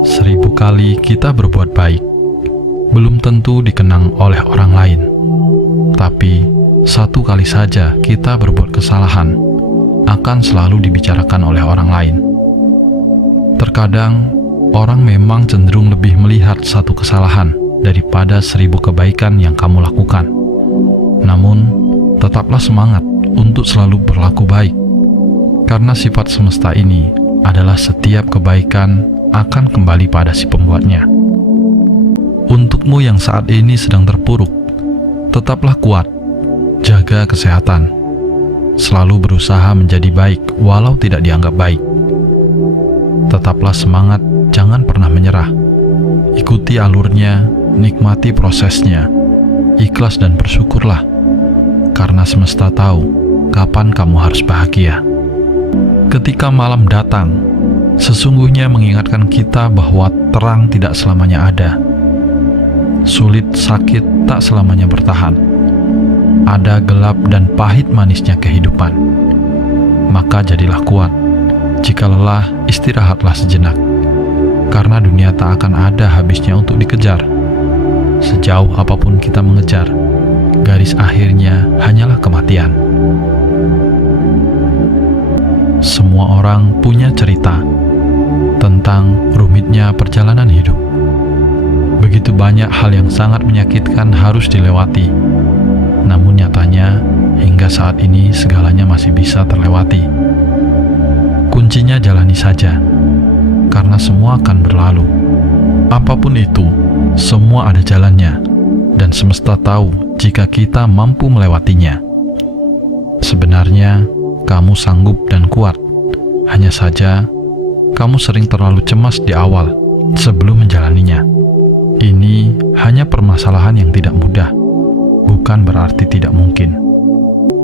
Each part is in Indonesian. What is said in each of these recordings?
Seribu kali kita berbuat baik, belum tentu dikenang oleh orang lain. Tapi, satu kali saja kita berbuat kesalahan, akan selalu dibicarakan oleh orang lain. Terkadang, orang memang cenderung lebih melihat satu kesalahan daripada 1000 kebaikan yang kamu lakukan. Namun, tetaplah semangat untuk selalu berlaku baik, karena sifat semesta ini adalah setiap kebaikan akan kembali pada si pembuatnya. Untukmu yang saat ini sedang terpuruk, tetaplah kuat, jaga kesehatan, selalu berusaha menjadi baik walau tidak dianggap baik. Tetaplah semangat, jangan pernah menyerah. Ikuti alurnya, nikmati prosesnya, ikhlas dan bersyukurlah, karena semesta tahu kapan kamu harus bahagia. Ketika malam datang, sesungguhnya mengingatkan kita bahwa terang tidak selamanya ada. Sulit, sakit tak selamanya bertahan. Ada gelap dan pahit manisnya kehidupan. Maka jadilah kuat. Jika lelah, istirahatlah sejenak. Karena dunia tak akan ada habisnya untuk dikejar. Sejauh apapun kita mengejar, garis akhirnya hanyalah kematian. Semua orang punya cerita tentang rumitnya perjalanan hidup. Begitu banyak hal yang sangat menyakitkan harus dilewati. Namun nyatanya, hingga saat ini segalanya masih bisa terlewati. Kuncinya jalani saja, karena semua akan berlalu. Apapun itu, semua ada jalannya, dan semesta tahu jika kita mampu melewatinya. Sebenarnya, kamu sanggup dan kuat. Hanya saja, kamu sering terlalu cemas di awal sebelum menjalaninya. Ini hanya permasalahan yang tidak mudah, bukan berarti tidak mungkin.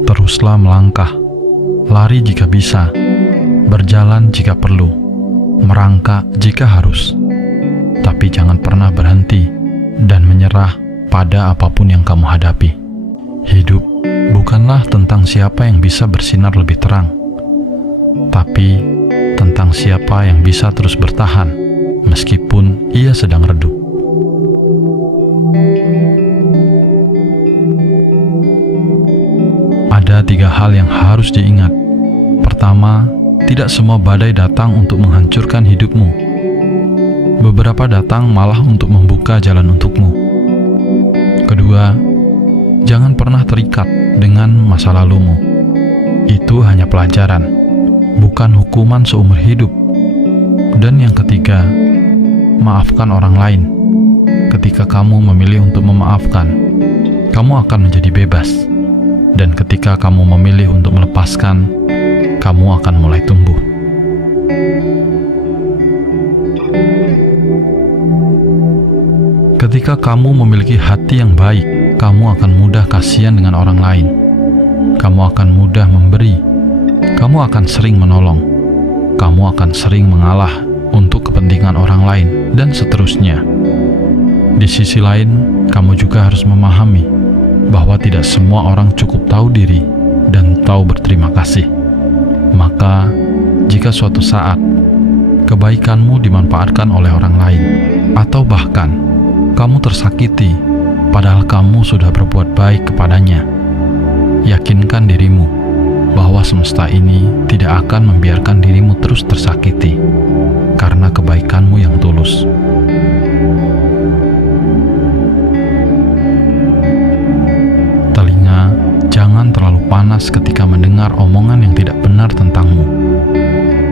Teruslah melangkah, lari jika bisa, berjalan jika perlu, merangkak jika harus. Tapi jangan pernah berhenti dan menyerah pada apapun yang kamu hadapi. Hidup bukanlah tentang siapa yang bisa bersinar lebih terang, tapi tentang siapa yang bisa terus bertahan meskipun ia sedang redup. Ada 3 hal yang harus diingat. Pertama, tidak semua badai datang untuk menghancurkan hidupmu. Beberapa datang malah untuk membuka jalan untukmu. Kedua, jangan pernah terikat dengan masa lalumu. Itu hanya pelajaran, bukan hukuman seumur hidup. Dan yang ketiga, maafkan orang lain. Ketika kamu memilih untuk memaafkan, kamu akan menjadi bebas. Dan ketika kamu memilih untuk melepaskan, kamu akan mulai tumbuh. Ketika kamu memiliki hati yang baik, kamu akan mudah kasihan dengan orang lain. Kamu akan mudah memberi. Kamu akan sering menolong. Kamu akan sering mengalah untuk kepentingan orang lain, dan seterusnya. Di sisi lain, kamu juga harus memahami bahwa tidak semua orang cukup tahu diri dan tahu berterima kasih. Maka, jika suatu saat kebaikanmu dimanfaatkan oleh orang lain, atau bahkan kamu tersakiti padahal kamu sudah berbuat baik kepadanya, yakinkan dirimu bahwa semesta ini tidak akan membiarkan dirimu terus tersakiti karena kebaikanmu yang tulus. Telinga jangan terlalu panas ketika mendengar omongan yang tidak benar tentangmu.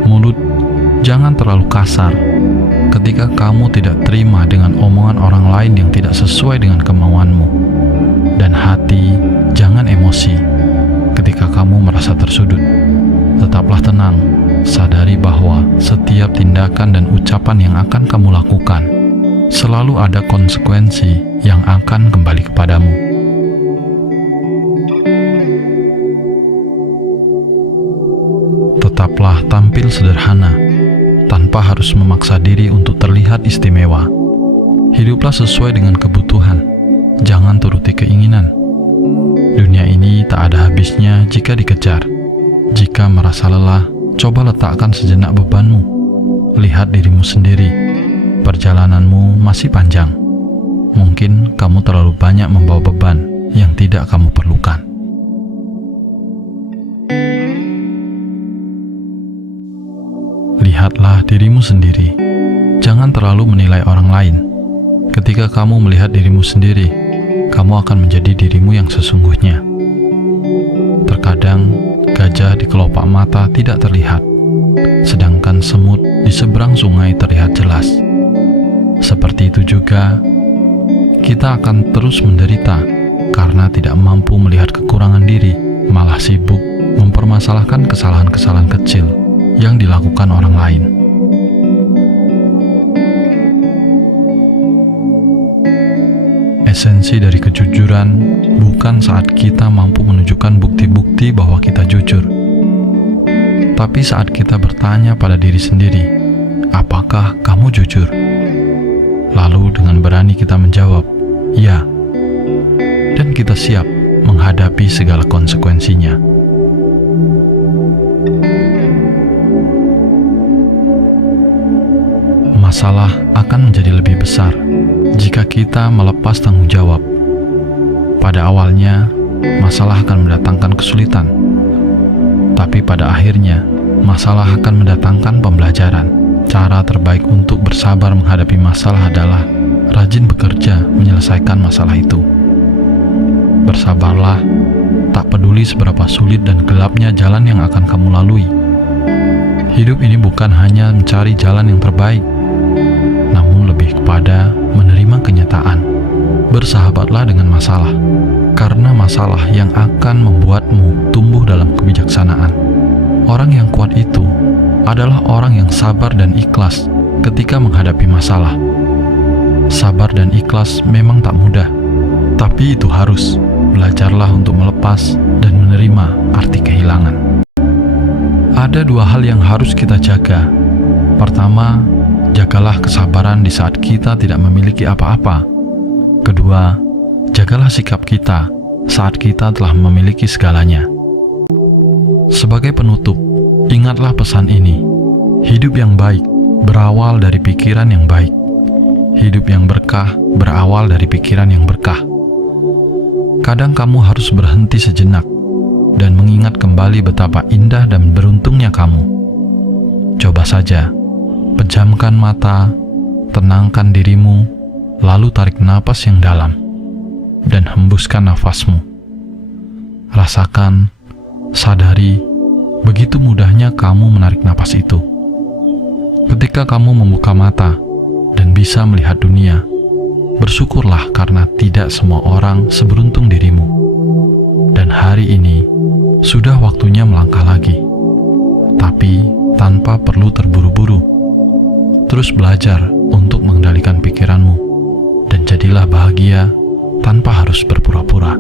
Mulut jangan terlalu kasar ketika kamu tidak terima dengan omongan orang lain yang tidak sesuai dengan kemauanmu. Dan hati jangan emosi ketika kamu merasa tersudut. Tetaplah tenang, sadari bahwa setiap tindakan dan ucapan yang akan kamu lakukan selalu ada konsekuensi yang akan kembali kepadamu. Tetaplah tampil sederhana, tanpa harus memaksa diri untuk terlihat istimewa. Hiduplah sesuai dengan kebutuhan, jangan turuti keinginan. Dunia ini tak ada habisnya jika dikejar, Jika merasa lelah, coba letakkan sejenak bebanmu. Lihat dirimu sendiri. Perjalananmu masih panjang. Mungkin kamu terlalu banyak membawa beban yang tidak kamu perlukan. Lihatlah dirimu sendiri. Jangan terlalu menilai orang lain. Ketika kamu melihat dirimu sendiri, kamu akan menjadi dirimu yang sesungguhnya. Terkadang, gajah di kelopak mata tidak terlihat, sedangkan semut di seberang sungai terlihat jelas. Seperti itu juga, kita akan terus menderita karena tidak mampu melihat kekurangan diri, malah sibuk mempermasalahkan kesalahan-kesalahan kecil yang dilakukan orang lain. Esensi dari kejujuran bukan saat kita mampu menunjukkan bukti-bukti bahwa kita jujur, tapi saat kita bertanya pada diri sendiri, apakah kamu jujur? Lalu dengan berani kita menjawab, ya, dan kita siap menghadapi segala konsekuensinya. Masalah akan menjadi lebih besar jika kita melepas tanggung jawab. Pada awalnya, masalah akan mendatangkan kesulitan, tapi pada akhirnya, masalah akan mendatangkan pembelajaran. Cara terbaik untuk bersabar menghadapi masalah adalah rajin bekerja menyelesaikan masalah itu. Bersabarlah, tak peduli seberapa sulit dan gelapnya jalan yang akan kamu lalui. Hidup ini bukan hanya mencari jalan yang terbaik, namun lebih kepada menerima kenyataan. Bersahabatlah dengan masalah, karena masalah yang akan membuatmu tumbuh dalam kebijaksanaan. Orang yang kuat itu adalah orang yang sabar dan ikhlas ketika menghadapi masalah. Sabar dan ikhlas memang tak mudah, tapi itu harus. Belajarlah untuk melepas dan menerima arti kehilangan. Ada dua hal yang harus kita jaga. Pertama, jagalah kesabaran di saat kita tidak memiliki apa-apa. Kedua, jagalah sikap kita saat kita telah memiliki segalanya. Sebagai penutup, ingatlah pesan ini. Hidup yang baik berawal dari pikiran yang baik. Hidup yang berkah berawal dari pikiran yang berkah. Kadang kamu harus berhenti sejenak dan mengingat kembali betapa indah dan beruntungnya kamu. Coba saja, pejamkan mata, tenangkan dirimu, lalu tarik napas yang dalam, dan hembuskan nafasmu. Rasakan, sadari, begitu mudahnya kamu menarik napas itu. Ketika kamu membuka mata dan bisa melihat dunia, bersyukurlah karena tidak semua orang seberuntung dirimu. Dan hari ini, sudah waktunya melangkah lagi. Tapi, tanpa perlu terburu-buru. Terus belajar untuk mengendalikan pikiranmu. Dan jadilah bahagia tanpa harus berpura-pura.